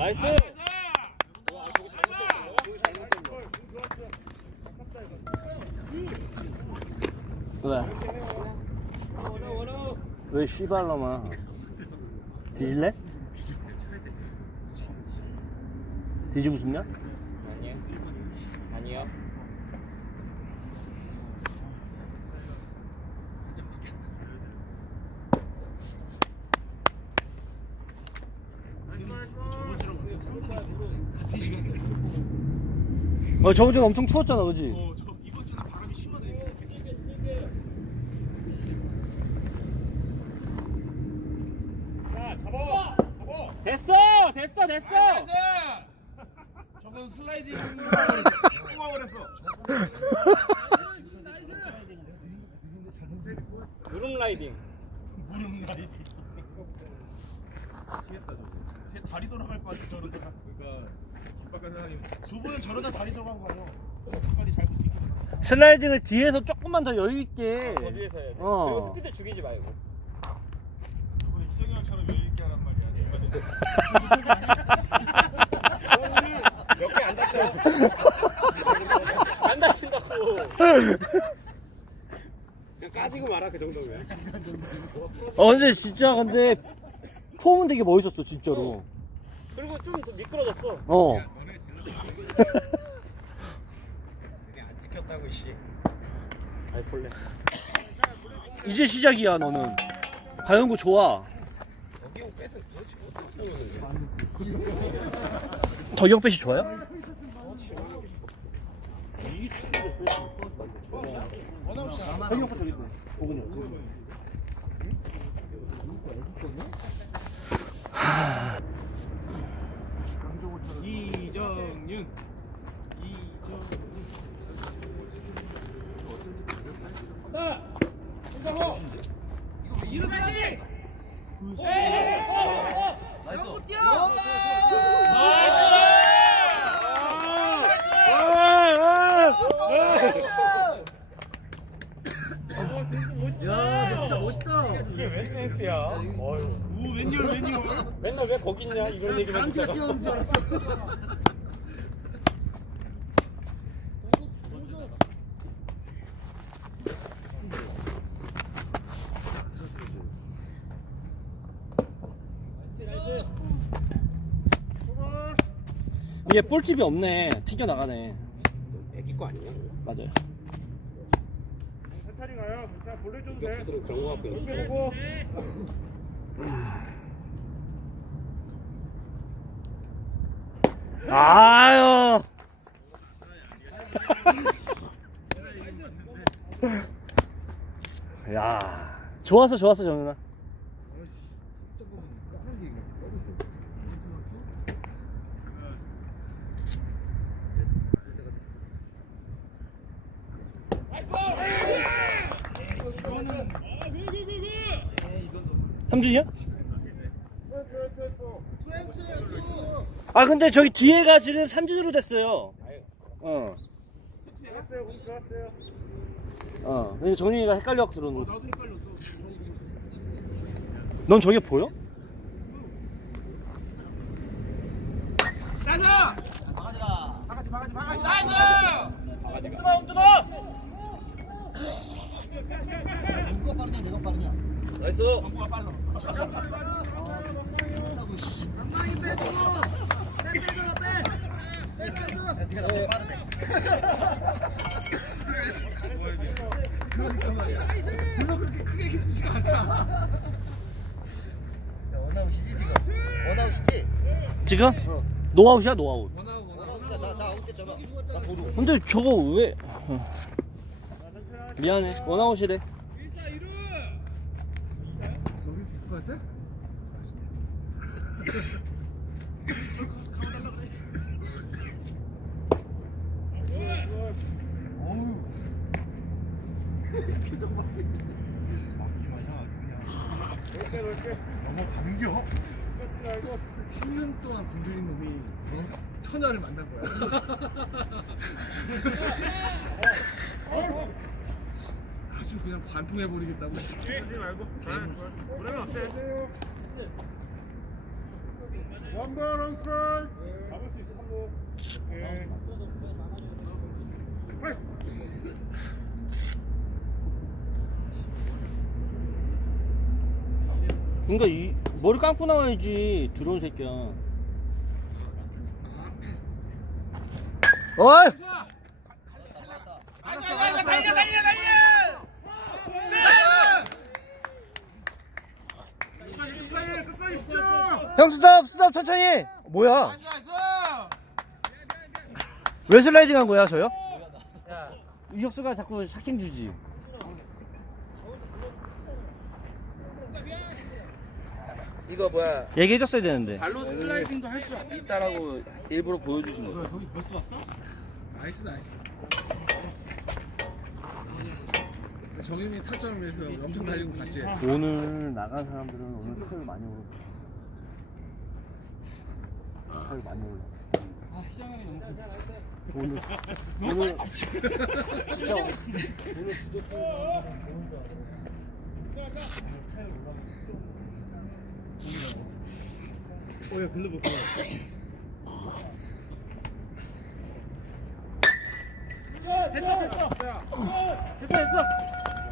나이스. 왜? 왜 씨발놈아? 뒤질래? 뒤지고 싶냐? 아니요. 아니요. 어 저번 주에 엄청 추웠잖아, 그지? 어, 저 이번 주는 바람이 심하네. 됐어, 됐어, 됐어. 저건 슬라이딩 뽑아버렸어. 무릎 라이딩. 무릎 라이딩. 저. 제 다리 돌아갈 것 같아 저러다가. 그러니까 두 분은 저러다 다리 돌아간 거 아니야? 뒷바퀴 잘 붙이기. 슬라이딩을 뒤에서 조금만 더 여유 있게. 더 뒤에서 해야 돼. 어. 그리고 스피드 죽이지 말고. 이번에 희정이 형처럼 여유 있게 하란 말이야. 몇개안 다쳐. 안 다친다고. 그냥 까지고 말아 그 정도면. 어 근데 진짜 근데 폼은 되게 멋있었어 진짜로. 그리고 좀 더 미끄러졌어. 어. 그냥 안 지켰다고 씨. 아이 볼래. 이제 시작이야 너는. 가연구 좋아. 여기 형 뺏어 도대체 어떻게 하는 덕영 빼시 좋아요? 덕영 빼 저기 있네. 오근이 형. 이정윤. 이정윤. 하나. 이거 왜 이러지? 이게 웬 센스야? 어휴. 오 웬열 웬열. 맨날 왜 거기 있냐 이런 얘기만 듣다가. 이게 볼집이 없네. 튀겨 나가네. 애기 거 아니냐? 맞아요. 세탈이 가요. 자 볼래 줘도 돼. 역수들은 그런 거 갖고 연습해. 보고. 아유. 야, 좋았어, 좋았어, 정윤아. 삼준이야? 아 근데 저기 뒤에가 지금 삼진으로 됐어요. 어. 좋았어요. 공 좋았어요. 어. 근데 정윤이가 헷갈려 갖고 들어오는 거. 나도 헷갈렸어. 넌 저게 보여? 나이스! 바가지가. 바가지 바가지 바가지. 나이스! 바가지가. 뜨거 누가 빠르냐 내가 빠르냐 나이스. 지금 나 도루 근데 저거 왜? 어. 미안해 원아웃이래. 1사 1루. 것 같아? 어우. 표정 봐. 맞기만 해 그냥. 너무 감겨. 10년 동안 굶주린 놈이 어? 처녀를 만난 거야. 아주 그냥 관통해 버리겠다고. 그러지 말고. 그러면 어때? 원볼 원스트라이. 잡을 수 있어 한번. 오케이. 그러니까 이 머리 감고 나와야지 들어온 새끼야. 어이! 형 스톱 스톱 천천히. 뭐야? 왜 슬라이딩 한 거야 저요? 이혁수가 자꾸 샤킹 주지. 이거 뭐야 얘기해줬어야 되는데. 발로 슬라이딩도 할수 있다라고 일부러 보여주신 거. 나이스 나이스. 정현이 타점에서 엄청 달리는 거 봤지? 오늘 나간 사람들은 오늘 스코어 많이 오르. 스코어 많이 오르. 아, 희정이 너무. 오늘 오늘 진짜 오늘 주제 어야 글로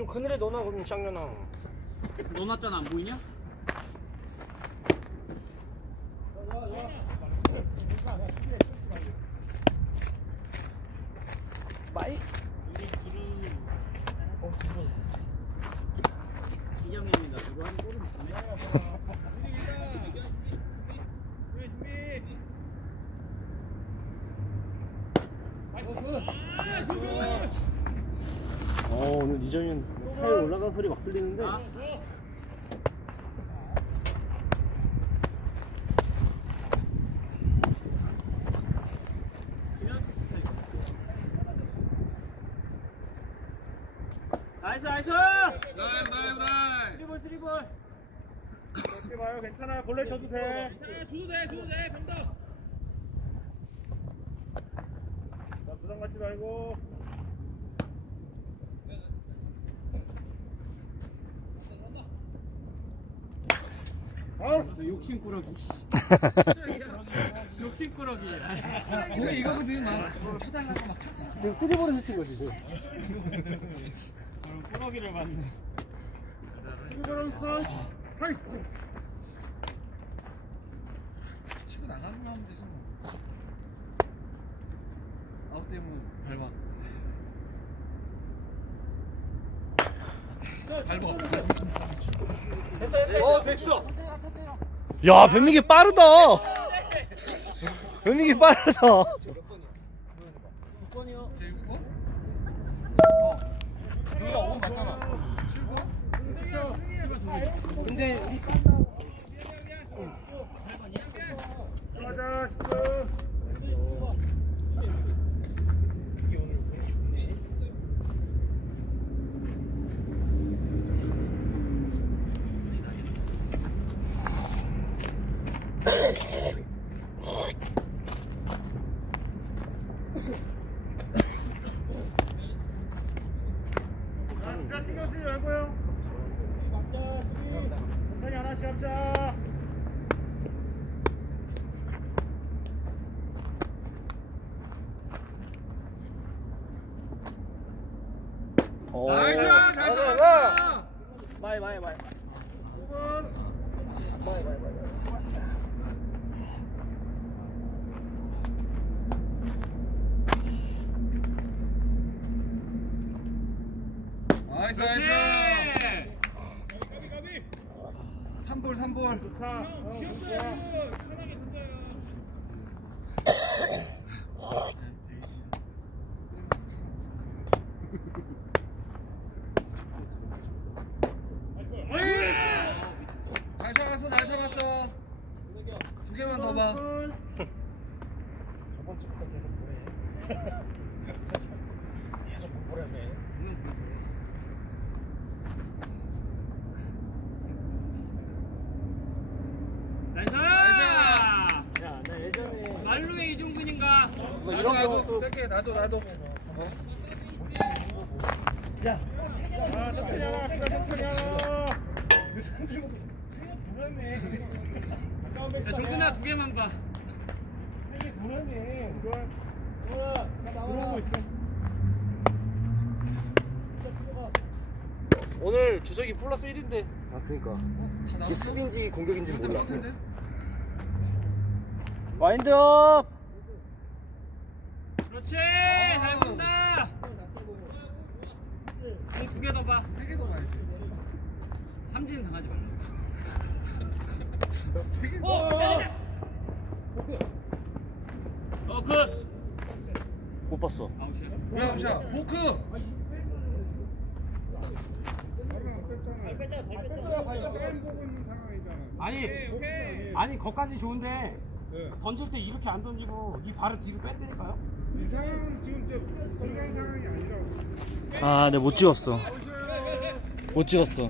좀 그늘에 넣어놔 그러면 쌍년아. 넣어놨잖아 안 보이냐? 한 골을 넣네. 어 오늘 이정현 타일 올라간 소리 막 들리는데. 나이스 나이스. 나이 나이 나이. 쓰리볼 쓰리볼. 이렇게 봐요 괜찮아 골래 쳐도 돼. 괜찮아 줘도 돼 줘도 돼 병도. 자 부담 갖지 말고. 욕심꾸러기. 욕심꾸러기. 근데 이거 보더니 막 쳐달라고 막 쳐달라고. 쓰리볼에서 친 거지 지금. 저런 꾸러기를 봤네. 치고 나가는 거 하면 되지 뭐. 아웃 되면 밟아. 밟아. 어 백수 야 변민기 빠르다. 변민기 빠르다. 제일 어? 여기가 5번 맞잖아 근데 지금. 자, 신경 쓰지 말고요. 천천히 하나씩 합자. 어. 나이스! 잘 쳤어! 마이 마이 마이. 나이스 나이스. 3볼 3볼. 잘 잡았어 잘 잡았어. 두 개만 더 봐. 나이스! 야, 나 예전에 말루의 이종근인가? 나도 나도 나도 나도. 야, 종근아 두 개만 봐. 오늘 주석이 플러스 1인데. 아, 그니까. 이게 수비인지 공격인지 몰라. 와인드업! 그렇지! 잘 본다! 공두개 더 봐. 세개더 봐야지. 삼진 당하지 말라. 어 그. 못 봤어. 아웃이야? 왜 아웃이야? 보크. 아니 아니 거까지 좋은데 던질 때 이렇게 안 던지고 이 발을 뒤로 뺐다니까요? 이 상황은 지금 저 불가한 상황이 아니라고. 아, 네, 못 찍었어. 못 찍었어.